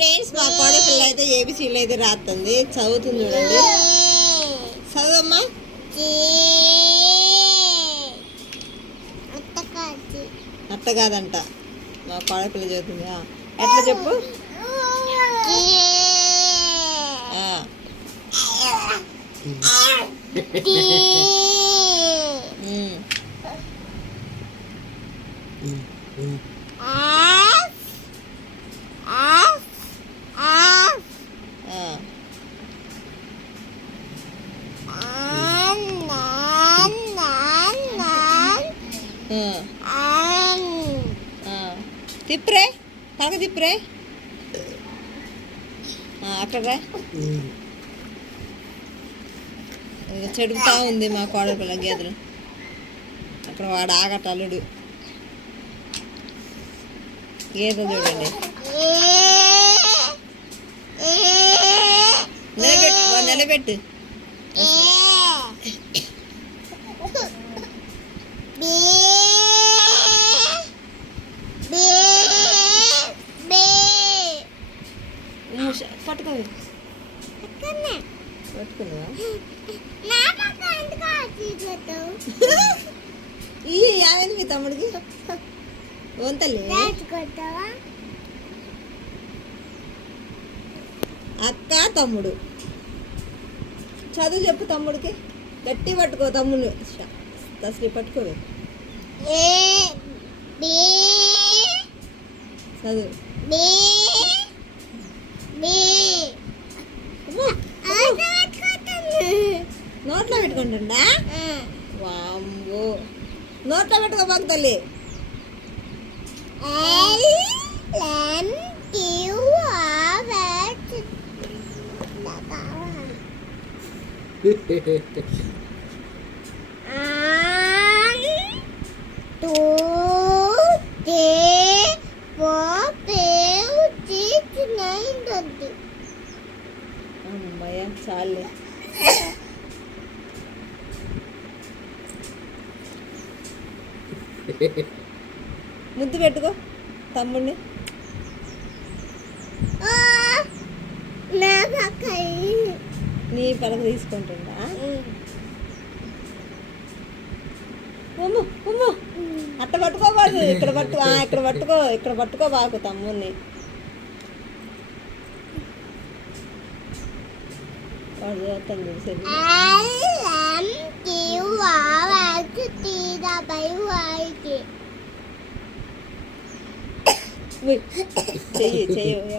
Friends మా కోడపిల్ల అయితే ఏబిసిలు అయితే రాస్తుంది, చదువుతుంది చూడండి. చదువమ్మా. అట్ట కాదంట, మా కోడపిల్ల చదువుతుంది. ఎట్లా చెప్పు? తిప్పురే, పలక తిప్పురే. అక్కడ చెడుపుతా ఉంది మా కోడపిల్ల గేదెలు. అక్కడ వాడు ఆగట అల్లుడు. గేదెలు చూడండి. నిలబెట్టు. పట్టుకోవి. పట్టుకున్నావా? ఈ యావని మీ తమ్ముడికి వంతలే. అక్క తమ్ముడు చదువు చెప్పు తమ్ముడికి. గట్టి పట్టుకో తమ్ముడు. తస్లీ పట్టుకోవే. చదువు. నోట్లో పెట్టుకుంటుండా? వామ్మో, నోట్లో పెట్టుకోబాకు తల్లి. అమ్మయ్య చాలే. ముద్దు పెట్టుకో తమ్ముడిని. నీ పలక తీసుకుంటుందా? అట్ట పట్టుకోబాదు. ఇక్కడ పట్టుకోబాకు తమ్ముడిని. వాడు చూస్తాను తెలిసేది. చెయ్యి